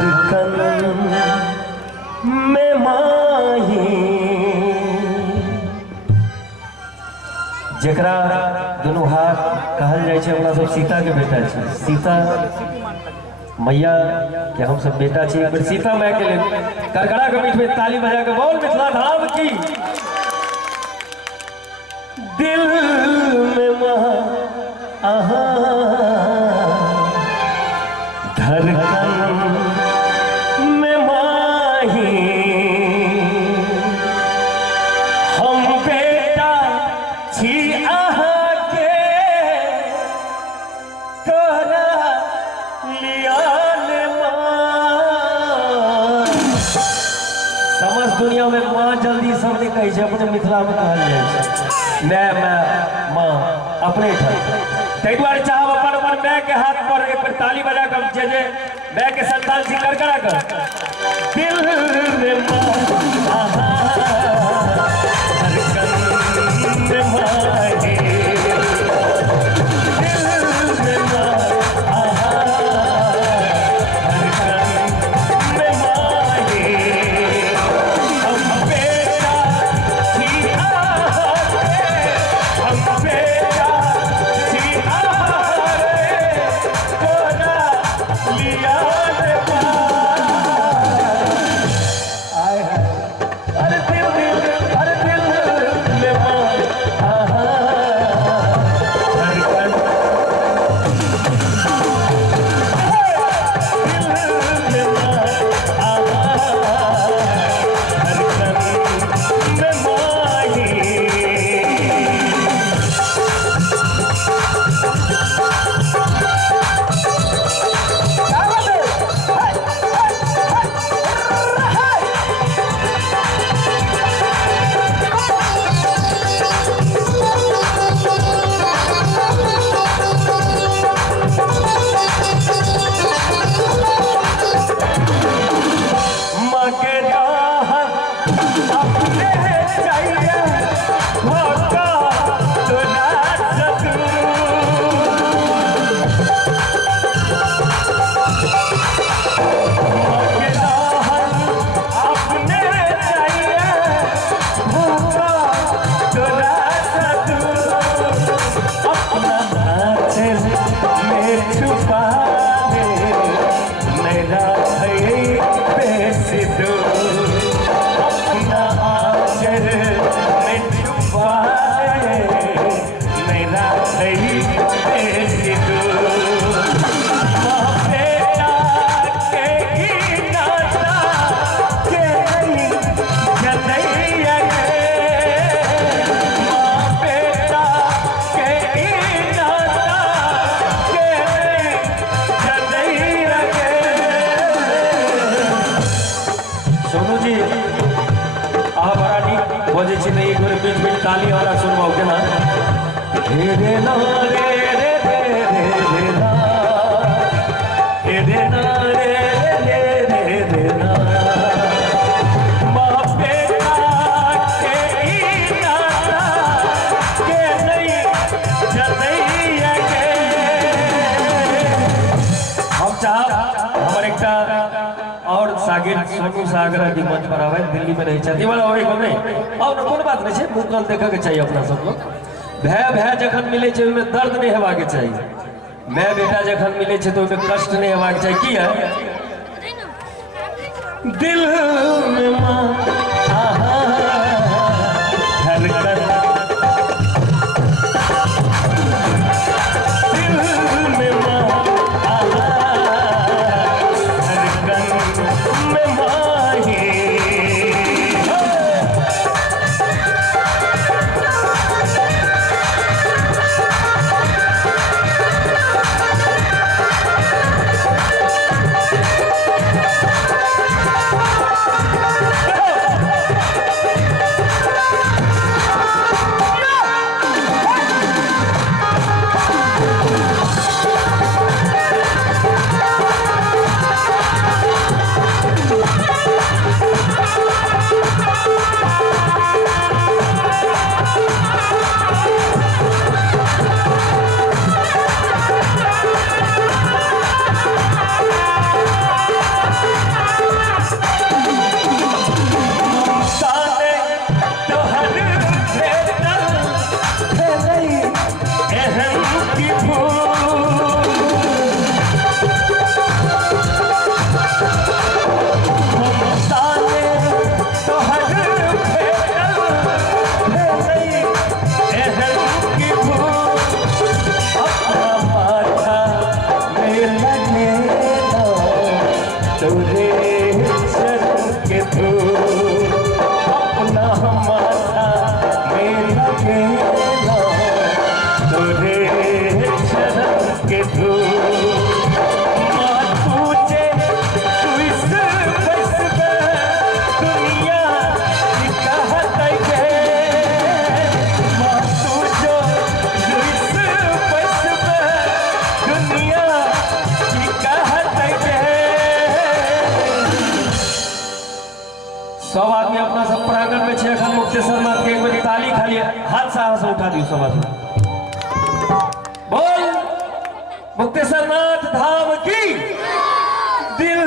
धड़कन में माही जकरा दोनों हाथ कहल जाए छे, हमरा सब सीता के बेटा छे। सीता मैया के हम सब बेटा छे। एक बार सीता मैया के लिए करकड़ा के बीच में ताली बजा के बोल मिथिला धाम की। दिल में महा आहा धड़कन में माही हम बेटा छी आहा के तोरा लिया ले मां। समस्त दुनिया में माँ जल्दी सबने कही छे, अपने मिथिला में कहल जाए छे मैं माँ अपने ताहि दुआरे चाहब अपन अपन मैं के हाथ पर एक बार ताली बजा कर जे मैं के संतान सी करकड़ा कर दिल में माँ आहा धड़कन में माही दिल में माँ आहा धड़कन में माही हम बेटा छी आहा रे हम बेटा छी आहा रे तोरा लिया रे मां। आए हाय अरे दिल में मां आहा धड़कन दिल में मां आहा धड़कन में माही। माँ के दाहन अपने चाहिए होगा तो ना सकूं। माँ के दाहन अपने चाहिए होगा तो ना सकूं। अपना आंचल में छुपा ले मेरा भई बेसिदो। अपना आंचल में छुपा ले मेरा भई बेसिदो। माँ बेटा के ही नाता के नहीं जनैया गे। माँ बेटा के ही नाता के नहीं जनैया गे। सोनू जी आ बड़ा नीक बजे छी, नहीं एक बार बीच बीच ताली वाला सुनवाओ के ना। रे रे ना रे रे रे रे रे ना रे रे ना रे रे रे रे ना। माँ बेटा के ही नाता के नहीं जनैया गे। हम चाहब हमर एकटा और सागिर सोनू सागर जी मंच पर आवे, दिल्ली में रही छथि वाला होई हम नहीं और कोन बात नहीं छे। मुकल देखे के चाहिए अपना सब लोग। भय जखन मिले छे ओमे दर्द नहीं हेबाक के चाहिए। मैं बेटा जखन मिले छे तो ओमे कष्ट नहीं हेबाक चाहिए। की है दिल में मां आहा धड़कन दिल में मां आहा धड़कन में माही। तोरे चरण के धूल अपना माथा मेरा गेला तोरे चरण के धूल माँ तुझे तू इस बस में दुनिया की कहत है माँ तुझो तू इस बस में दुनिया की कहत है। सब आदमी अपना सब प्रांगण में छे अखन मुक्तेश्वर नाथ के एक बजे ताली खाली हाथ साहस उठा दियो सब आदमी बोल मुक्तेश्वर नाथ धाम की दिल